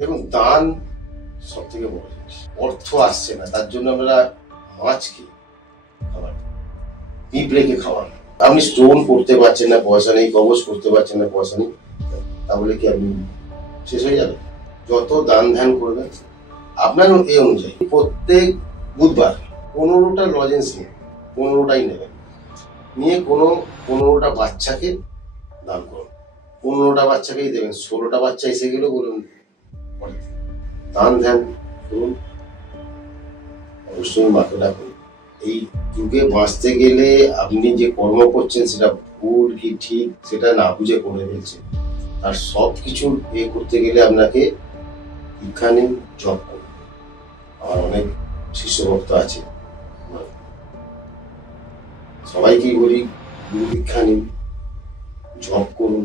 দেখুন, দান সব থেকে বড় জিনিস। অর্থ আসছে না, তার জন্য আমরা মাছকে খাবার, পিঁপড়েকে খাওয়ান। আপনি স্টোন করতে পারছেন না, পয়সা নেই, কবচ করতে পারছেন না, পয়সা নেই, তাহলে কি আপনি শেষ হয়ে যাবে? যত দান ধ্যান করবেন আপনার এই অনুযায়ী প্রত্যেক বুধবার 15টা লজেন্স নিয়ে 15টাই নেবেন, নিয়ে 15টা বাচ্চাকে দান করুন। 15টা বাচ্চাকেই দেবেন, 16টা বাচ্চা এসে গেল বলুন দান ধ্যান করুন, অবশ্যই মাকে ডাকুন। এই যুগে বাঁচতে গেলে আপনি যে কর্ম করছেন সেটা ভুল কি ঠিক সেটা না বুঝে করে ফেলছেন। আর সব কিছু করতে গেলে আপনাকে দীক্ষা নিন, জপ করুন। আমার অনেক শিষ্য ভক্ত আছে, সবাইকেই বলি গুরু দীক্ষা নিন, জপ করুন।